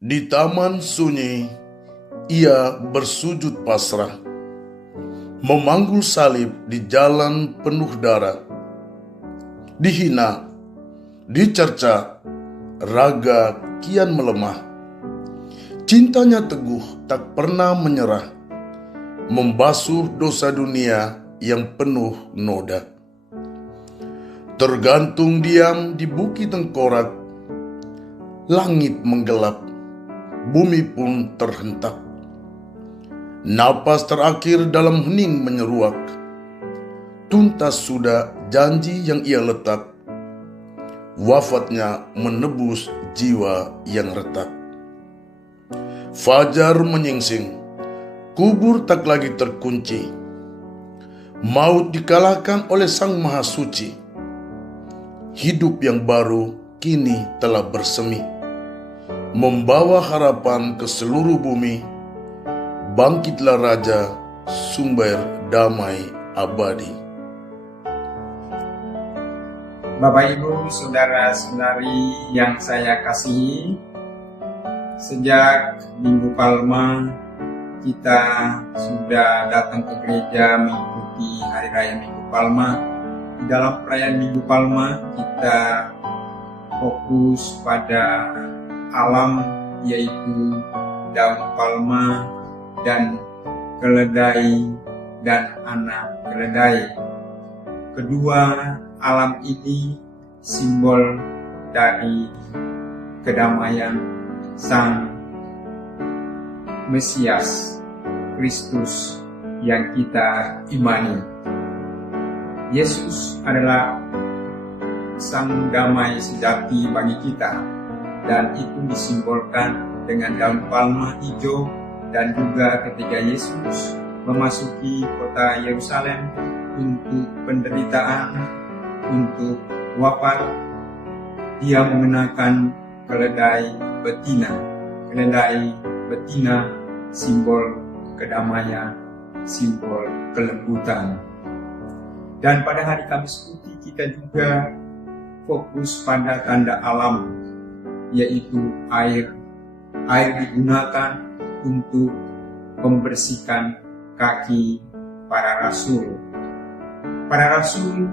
Di taman sunyi, ia bersujud pasrah, memanggul salib di jalan penuh darah. Dihina, dicerca, raga kian melemah. Cintanya teguh, tak pernah menyerah, membasuh dosa dunia yang penuh noda. Tergantung diam di bukit tengkorak, langit menggelap, bumi pun terhentak. Napas terakhir dalam hening menyeruak, tuntas sudah janji yang ia letak. Wafatnya menebus jiwa yang retak. Fajar menyingsing, kubur tak lagi terkunci. Maut dikalahkan oleh Sang Maha Suci. Hidup yang baru kini telah bersemi, membawa harapan ke seluruh bumi. Bangkitlah Raja, sumber damai abadi. Bapak Ibu, saudara-saudari yang saya kasihi, sejak Minggu Palma kita sudah datang ke gereja mengikuti Hari Raya Minggu Palma. Di dalam perayaan Minggu Palma kita fokus pada alam, yaitu daun palma dan keledai dan anak keledai. Kedua alam ini simbol dari kedamaian Sang Mesias Kristus yang kita imani. Yesus adalah Sang Damai sejati bagi kita, dan itu disimbolkan dengan daun palma hijau. Dan juga ketika Yesus memasuki kota Yerusalem untuk penderitaan, untuk wafat, dia mengenakan keledai betina. Keledai betina simbol kedamaian, simbol kelembutan. Dan pada hari Kamis Putih kita juga fokus pada tanda alam, yaitu air. Air digunakan untuk membersihkan kaki para rasul. Para rasul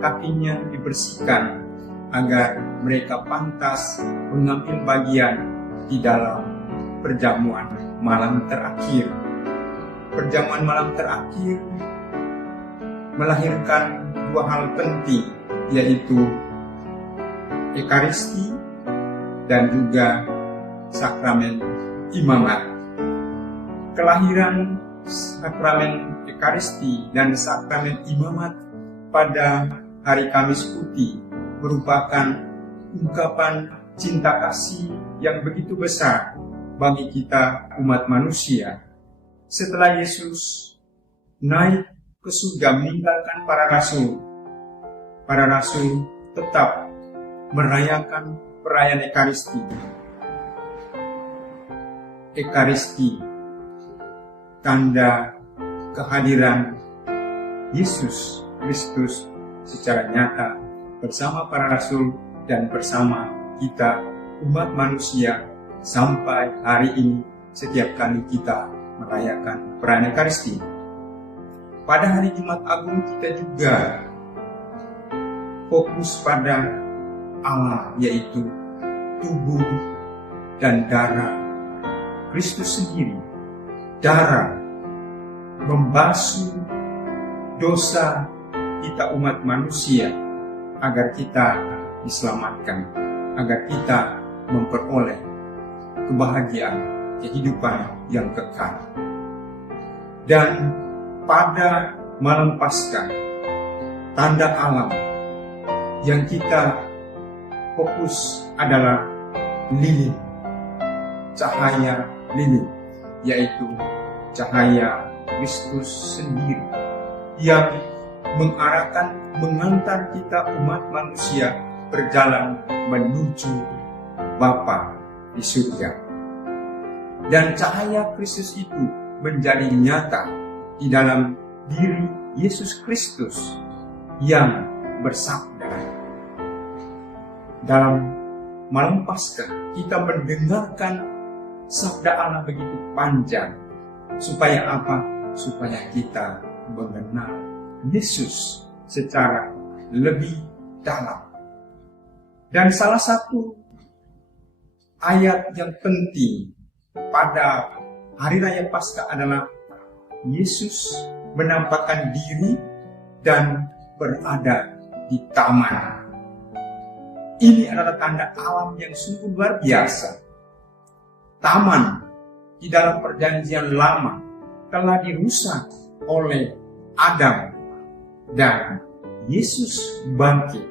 kakinya dibersihkan agar mereka pantas mengambil bagian di dalam perjamuan malam terakhir. Perjamuan malam terakhir melahirkan dua hal penting, yaitu Ekaristi dan juga sakramen imamat. Kelahiran sakramen Ekaristi dan sakramen imamat pada hari Kamis Putih merupakan ungkapan cinta kasih yang begitu besar bagi kita umat manusia. Setelah Yesus naik ke surga meninggalkan para rasul tetap merayakan perayaan Ekaristi. Ekaristi, tanda kehadiran Yesus Kristus secara nyata bersama para rasul dan bersama kita umat manusia sampai hari ini setiap kali kita merayakan perayaan Ekaristi. Pada hari Jumat Agung kita juga fokus pada Allah, yaitu tubuh dan darah Kristus sendiri. Darah membasuh dosa kita umat manusia agar kita diselamatkan, agar kita memperoleh kebahagiaan kehidupan yang kekal. Dan pada malam Paskah, tanda alam yang kita fokus adalah lilin, cahaya lilin, yaitu cahaya Kristus sendiri yang mengarahkan, mengantar kita umat manusia berjalan menuju Bapa di surga. Dan cahaya Kristus itu menjadi nyata di dalam diri Yesus Kristus yang bersabda. Dalam malam Paskah kita mendengarkan sabda Allah begitu panjang. Supaya apa? Supaya kita mengenal Yesus secara lebih dalam. Dan salah satu ayat yang penting pada Hari Raya Paskah adalah Yesus menampakkan diri dan berada di taman. Ini adalah tanda alam yang sungguh luar biasa. Taman di dalam perjanjian lama telah dirusak oleh Adam, dan Yesus bangkit,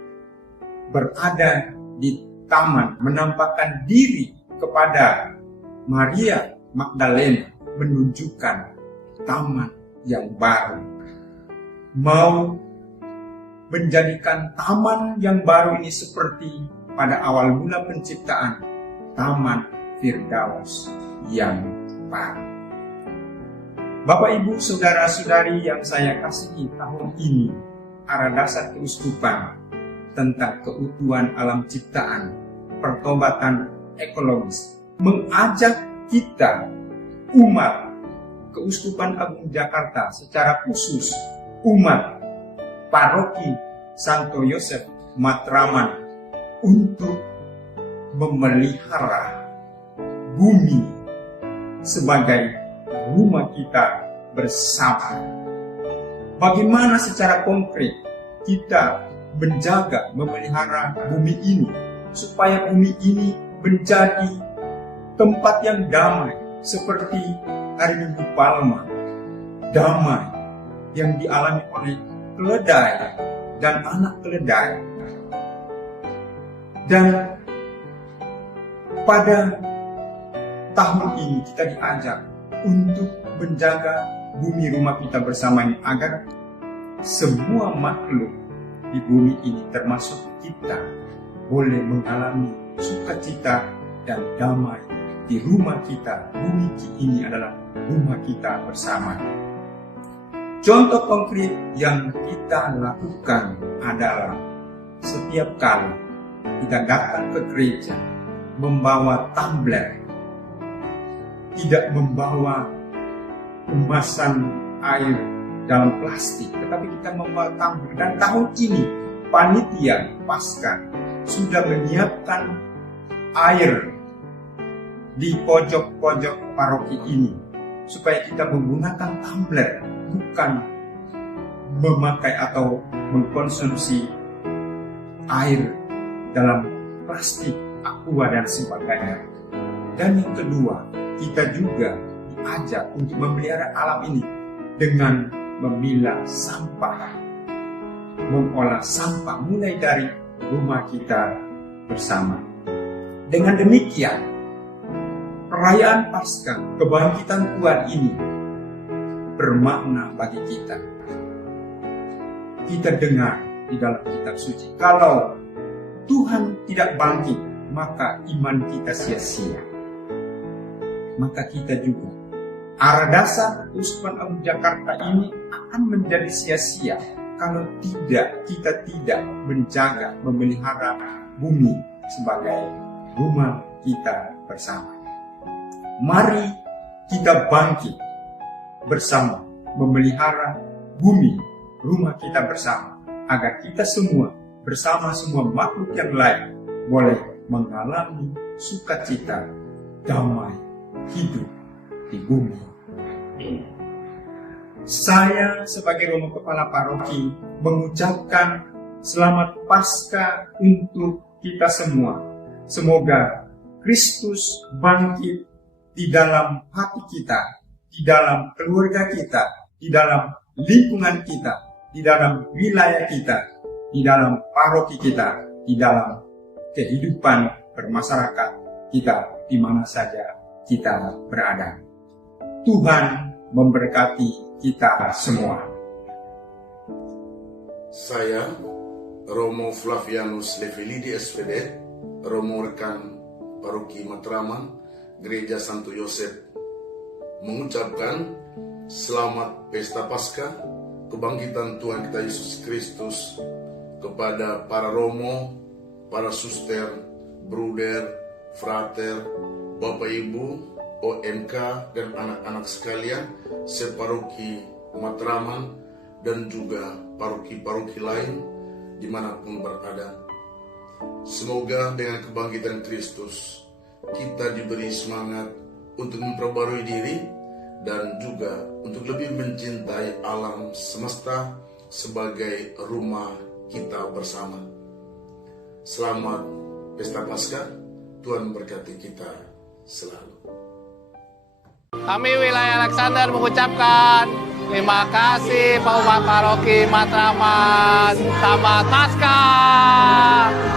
berada di taman, menampakkan diri kepada Maria Magdalena, menunjukkan taman yang baru. Mau menjadikan taman yang baru ini seperti pada awal mula penciptaan, Taman Firdaus yang baru. Bapak, Ibu, saudara-saudari yang saya kasihi, tahun ini arah dasar keuskupan tentang keutuhan alam ciptaan, pertobatan ekologis, mengajak kita, umat Keuskupan Agung Jakarta, secara khusus umat Paroki Santo Yosef Matraman, untuk memelihara bumi sebagai rumah kita bersama. Bagaimana secara konkret kita menjaga, memelihara bumi ini, supaya bumi ini menjadi tempat yang damai, seperti hari Minggu Palma, damai yang dialami oleh keledai dan anak keledai. Dan pada tahun ini kita diajak untuk menjaga bumi rumah kita bersama ini, agar semua makhluk di bumi ini termasuk kita boleh mengalami sukacita dan damai di rumah kita. Bumi ini adalah rumah kita bersama. Contoh konkret yang kita lakukan adalah setiap kali kita datang ke gereja membawa tumbler, tidak membawa kemasan air dalam plastik, tetapi kita membawa tumbler. Dan tahun ini panitia Paskah sudah menyiapkan air di pojok-pojok paroki ini, supaya kita menggunakan tumbler, bukan memakai atau mengkonsumsi air dalam plastik, aqua dan sebagainya. Dan yang kedua, kita juga diajak untuk memelihara alam ini dengan memilah sampah, mengolah sampah mulai dari rumah kita bersama. Dengan demikian, perayaan Paskah, kebangkitan Tuhan ini bermakna bagi kita. Kita dengar di dalam kitab suci, kalau Tuhan tidak bangkit, maka iman kita sia-sia. Maka kita juga, arah dasar Keuskupan Agung Jakarta ini akan menjadi sia-sia kalau kita tidak menjaga, memelihara bumi sebagai rumah kita bersama. Mari kita bangkit bersama, memelihara bumi, rumah kita bersama, agar kita semua bersama semua makhluk yang lain boleh mengalami sukacita, damai, hidup di bumi ini. Saya sebagai Romo Kepala Paroki mengucapkan selamat Paskah untuk kita semua. Semoga Kristus bangkit di dalam hati kita, di dalam keluarga kita, di dalam lingkungan kita, di dalam wilayah kita, di dalam paroki kita, di dalam kehidupan bermasyarakat kita, di mana saja kita berada. Tuhan memberkati kita semua. Saya, Romo Flavianus Levilidi SPD, Romo Rekan Paroki Matraman, Gereja Santo Yosef, mengucapkan selamat Pesta Paskah, kebangkitan Tuhan kita Yesus Kristus, kepada para Romo, para suster, bruder, frater, Bapak Ibu, OMK dan anak-anak sekalian separoki Matraman dan juga paroki-paroki lain dimanapun berada. Semoga dengan kebangkitan Kristus kita diberi semangat untuk memperbarui diri dan juga untuk lebih mencintai alam semesta sebagai rumah kita bersama. Selamat Pesta Paskah, Tuhan berkati kita selalu. Kami wilayah Alexander mengucapkan terima kasih Pak Umat Paroki Matraman. Selamat Paskah.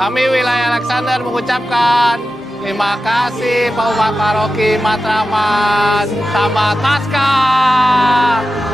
Kami wilayah Alexander mengucapkan terima kasih Pak Umat Paroki Matraman. Selamat Paskah.